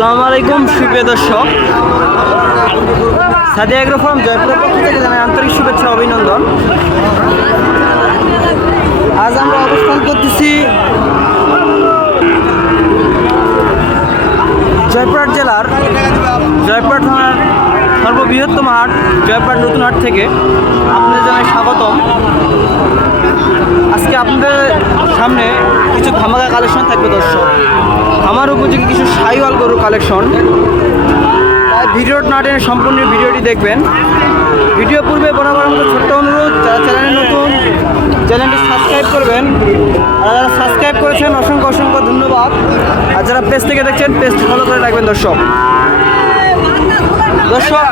আসসালামু আলাইকুম সুপ্রিয় দর্শক, সাদিয়া এগ্রো ফার্ম জয়পুরের পক্ষ থেকে জানাই আন্তরিক শুভেচ্ছা অভিনন্দন। আজ আমরা অবস্থান করতেছি জয়পুরহাট জেলার জয়পুরহাট থানার সর্ববৃহত্তম হাট জয়পুরহাট নতুন হাট থেকে আপনাদের জানাই স্বাগতম। আজকে আপনাদের সামনে কিছু ধামাকা কালেকশন থাকবে দর্শক, আমার উপযোগী কিছু শাহিওয়াল গরু কালেকশন। তাই ভিডিওটা না টেনে সম্পূর্ণ ভিডিওটি দেখবেন। ভিডিও পূর্বে বরাবর মতো ছোট্ট অনুরোধ, যারা চ্যানেলে নতুন চ্যানেলটি সাবস্ক্রাইব করবেন, আর যারা সাবস্ক্রাইব করেছেন অসংখ্য অসংখ্য ধন্যবাদ। আর যারা পেজ থেকে দেখছেন পেজটি ফলো করে রাখবেন দর্শক। দর্শক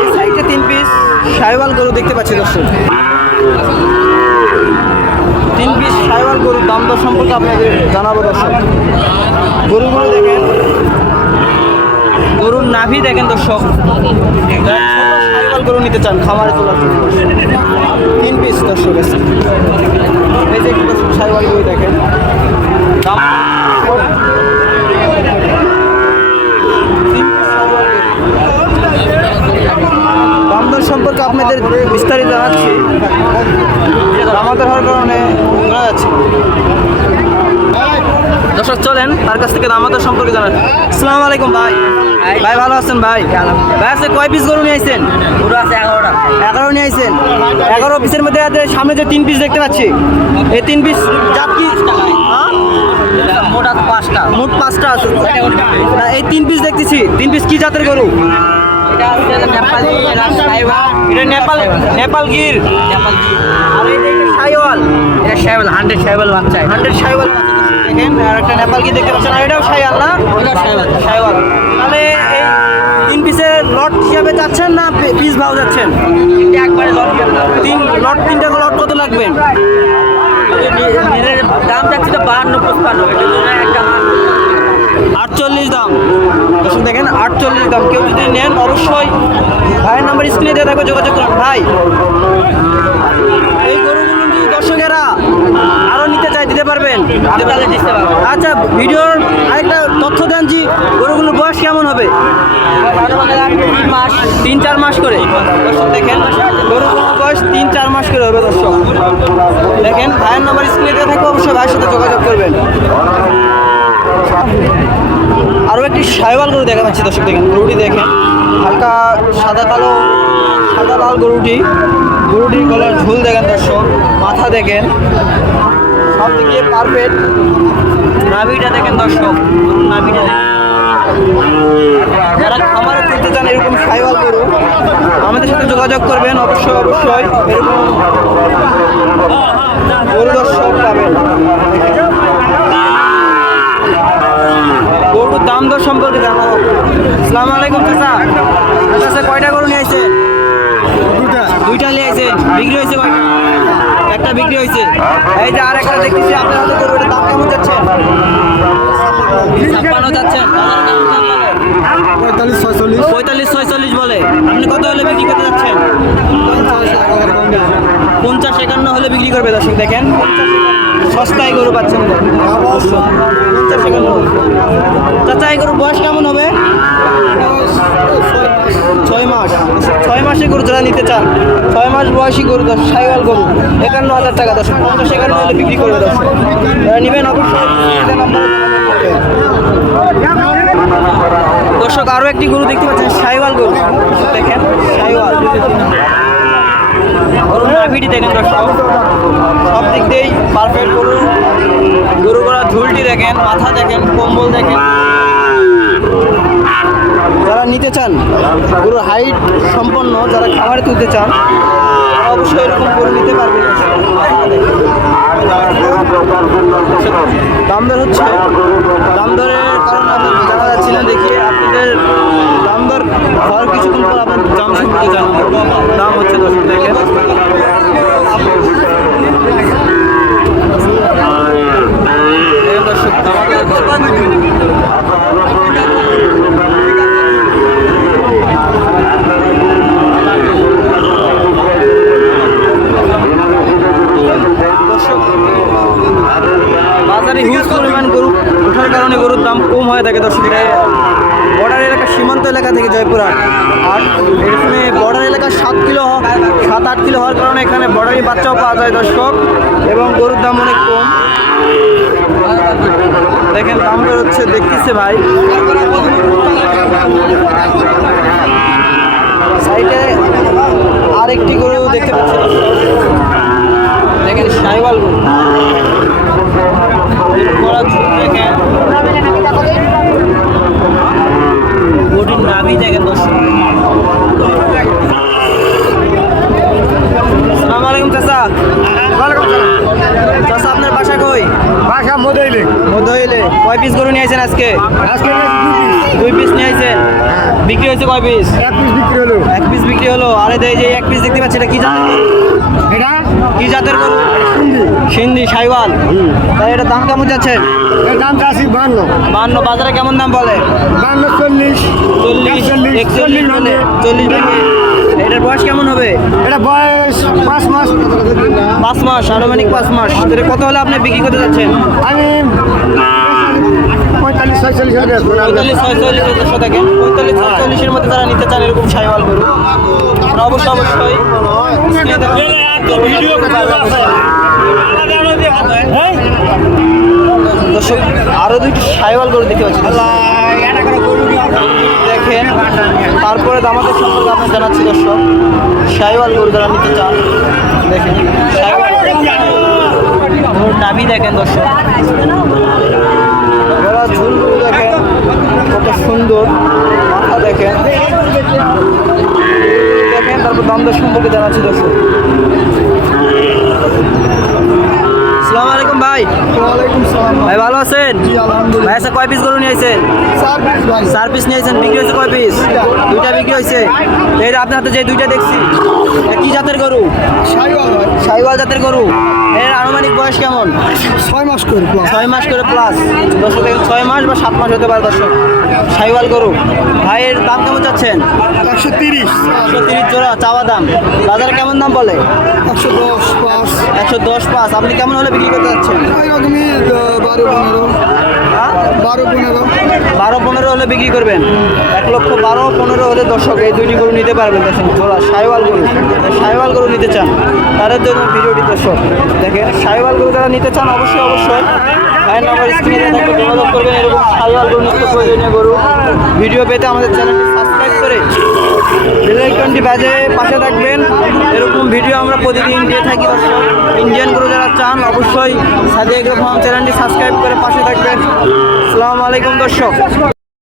এই সাইডে 3 পিস শাহিওয়াল গরু দেখতে পাচ্ছি দর্শক। 3 পিস শাহিওয়াল গরুর দাম দর সম্পর্কে আপনাদের জানাবো দর্শক। গরুগুলো দেখেন, গরুর নাভি দেখেন দর্শক। শাহিওয়াল গরু নিতে চান খামারে তোলার জন্য 3 পিস দর্শক আছে। এই যে দর্শক শাহিওয়াল গরু দেখেন, দাম দাম দর সম্পর্কে আপনাদের বিস্তারিত জানাচ্ছি। আমাদের হওয়ার কারণে শোনা যাচ্ছে দর্শক। চলেন তার কাছ থেকে দামাদার সম্পর্কে জানান। আসসালামু আলাইকুম ভাই। ভাই ভালো আছেন ভাই? ভাই আছে কয় পিস গরু নিয়ে আইছেন? গরু আছে 11টা। 11 নিয়ে আইছেন। 11 পিসের মধ্যে সামনে যে 3 পিস দেখতে পাচ্ছি, এই 3 পিস জাত কি? মোট 5টা আছে। এই 3 পিস দেখতেছি, 3 পিস কি জাতের গরু? এটা নেপাল গির। আর এই যে শাহিওয়াল, এটা শাহিওয়াল 100 শাহিওয়াল বাচ্চা, 100 শাহিওয়াল বাচ্চা দেখেন। আর একটা নেপাল গির দেখতে পাচ্ছেন, আর এটাও শাহিওয়াল না? এটা শাহিওয়াল। তাহলে এই 3 পিসের লট হিসাবে যাচ্ছেন না পিস ভাও যাচ্ছেন? একবারে লট। 3টা লট কত লাগবেন? দাম যাচ্ছে তো 52-55, একটা 48 দাম দর্শক দেখেন, 48 দাম। কেউ যদি নেন অবশ্যই ভাইয়ের নাম্বার স্ক্রিনে দিয়ে থাকবে, যোগাযোগ করুন। ভাই এই গরুগুলো যদি দর্শকেরা আরও নিতে চাই দিতে পারবেন? আচ্ছা, ভিডিওর আরেকটা তথ্য দেন যে গরুগুলোর বয়স কেমন হবে? 3-4 মাস করে দর্শক দেখেন, গরুগুলোর বয়স 3-4 মাস করে হবে দর্শক দেখেন। ভাইয়ের নাম্বার স্ক্রিনে দিয়ে থাকবে, অবশ্যই ভাইয়ের সাথে যোগাযোগ করবেন। আরও একটি শাহিওয়াল গরু দেখা যাচ্ছে দর্শক দেখেন। গরুটি দেখেন হালকা সাদা লাল গরুটির গলার ঝুল দেখেন দর্শক, মাথা দেখেন, সব দিকে পারফেক্ট। নাভিটা দেখেন দর্শক, নাভিটা দেখেন। যারা খামারে তুলতে চান এরকম শাহিওয়াল গরু, আমাদের সাথে যোগাযোগ করবেন অবশ্যই। এরকম গরু দর্শক পাবেন। গরুর দাম দর সম্পর্কে জানাবো। আসসালামু আলাইকুম চাচা। চাচা কয়টা গরু নিয়ে আসছেন? 2টা নিয়ে আসছেন। বিক্রি হয়েছে কয়টা? একটা বিক্রি হয়েছে। এই যে আর একটা দেখতেছি আপনার হাতে গরু, এটার দাম কেমন যাচ্ছেন? 56 যাচ্ছেন। 45-46 বলে। আপনি কত হলে বিক্রি করতে যাচ্ছেন? 50-51 হলে বিক্রি করবে দর্শক দেখেন। সস্তায় গরু পাচ্ছেন। চাচা এই গরুর বয়স কেমন হবে? 6 মাস। 6 মাসের গরু যারা নিতে চান, 6 মাস বয়সী গরু শাহিওয়াল গরু 51,000 টাকা দর্শক। 50-51 হলে বিক্রি করবে দর্শক। যারা নেবেন অবশ্যই দর্শক। আরও একটি গরু দেখতে পাচ্ছেন শাহিওয়াল গরু দেখেন, শাহিওয়াল গরুর নাভিটি দেখেন দর্শক, সব দিক দিয়েই পারফেক্ট গরু গড়া ঝুলটি দেখেন, মাথা দেখেন, কম্বল দেখেন। যারা নিতে চান গরুর হাইট সম্পন্ন, যারা খামারে তুলতে চান অবশ্যই এরকম গরু নিতে পারবেন। দাম দর হচ্ছে, দাম দরের কারণে আমি জানা যাচ্ছি না, দেখিয়ে আপনাদের দাম দর হওয়ার কিছুক্ষণ পর আপনার দাম সম্পর্কে জানাবো। দাম হচ্ছে দর্শক দেখেন, দর্শক বাজারে হিউজ পরিমাণ গরু ওঠার কারণে গরুর দাম কম হয়ে থাকে দর্শক। বর্ডার এলাকা সীমান্ত এলাকা থেকে জয়পুরহাট, আর এখানে বর্ডার এলাকা 7-8 কিলো হওয়ার কারণে এখানে বর্ডারি বাচ্চাও পাওয়া যায় দর্শক, এবং গরুর দাম অনেক কম। দেখেন দাম হচ্ছে দেখতেছে ভাই। সাইডে আরেকটি গরু দেখতে পাচ্ছি দর্শক, দেখেন শাহিওয়াল গরু। দেখেন গরুটির নাভি দেখেন দর্শক। আসসালামু আলাইকুম চাচা। চাচা আপনার বাসা কই? বাসা মদইলে। মদইলে। কয় পিস গরু নিয়েছেন আজকে? আজকে 2 পিস নিয়েছেন। বিক্রি হয়েছে কয় পিস? 1 পিস বিক্রি হলো। 1 পিস বিক্রি হলো। আর এই যে 1 পিস দেখতে পাচ্ছি, এটা কি জাতের? এটা কি জাতের গরু? সিন্ধি শাহিওয়াল। তাই এটা দাম কেমন যাচ্ছে? এর দাম চাচ্ছি 52। 52। বাজারে কেমন দাম বলে? 52, 40, 41 বলে। 40 ভেঙে। এটার বয়স কেমন হবে? এটা বয়স 5 মাস। 5 মাস, আনুমানিক 5 মাস। এটা কত হলে আপনি বিক্রি করতে যাচ্ছেন? আমি 45-46 হলে বেচবো। 45-46 দেখেন। 45-46-এর মধ্যে যারা নিতে চান এরকম শাহিওয়াল গরু, তারা অবশ্যই দর্শক আরো 2টি শাহিওয়াল গরু দেখতে পাচ্ছি দেখেন। তারপরে দামাদের সম্পর্কে আপনার জানাচ্ছি দর্শক। শাহিওয়াল গরু যারা নিতে চান দেখেন, নাভি দেখেন দর্শক, ঝুল গরু দেখেন কত সুন্দর, মাথা দেখেন দেখেন। তারপর দামদের সম্পর্কে জানাচ্ছি দর্শক। আসসালামু আলাইকুম ভাই। ওয়ালাইকুম সালাম। ভাই ভালো আছেন? জি আলহামদুলিল্লাহ। ভাই আচ্ছা কয় পিস গরু নিয়েছেন? 4 পিস ভাই। 4 পিস নিয়েছেন। বিক্রি হয়েছে কয় পিস? 2টা বিক্রি হয়েছে। এই আপনার হাতে যে 2টা দেখছি, এটা কি জাতের গরু? শাহিওয়াল ভাই। শাহিওয়াল জাতের গরু। এর আনুমানিক বয়স কেমন? 6 মাস করে প্লাস। 6 মাস করে প্লাস। দর্শক 6 মাস বা 7 মাস হতে পারে দর্শক। শাহিওয়াল গরু। ভাইয়ের দাম কেমন চাচ্ছেন? 130। 130 জোড়া চাওয়া দাম। বাজারে কেমন দাম বলে? 110 পাস। 110 পাস। আপনি কেমন হলে বিক্রি করতে যাচ্ছেন? এরকমই 12-15। হ্যাঁ 12-15। 12-15 হলে বিক্রি করবেন। 1,12,15 হলে দর্শক এই 2টি গরু নিতে পারবেন। দেখেন জোড়া শাহিওয়াল গরু। শাহিওয়াল গরু নিতে চান তাদের জন্য ভিডিওটি দর্শক দেখেন। শাহিওয়াল গরু যারা নিতে চান অবশ্যই ভাইয়ের নাম্বার স্ক্রিনে থাকবে, যোগাযোগ করবেন। এরকম শাহিওয়াল গরু নিত্য প্রয়োজনীয় গরু ভিডিও পেতে আমাদের চ্যানেলটি সাবস্ক্রাইব করে বেল আইকনটি বাজে পাশে থাকবেন। এরকম ভিডিও আমরা প্রতিদিন দিয়ে থাকি দর্শক। ইন্ডিয়ান গরু যারা চান অবশ্যই সাদিয়া এগ্রো ফার্ম চ্যানেলটি সাবস্ক্রাইব করে পাশে থাকবেন। আসসালামু আলাইকুম দর্শক।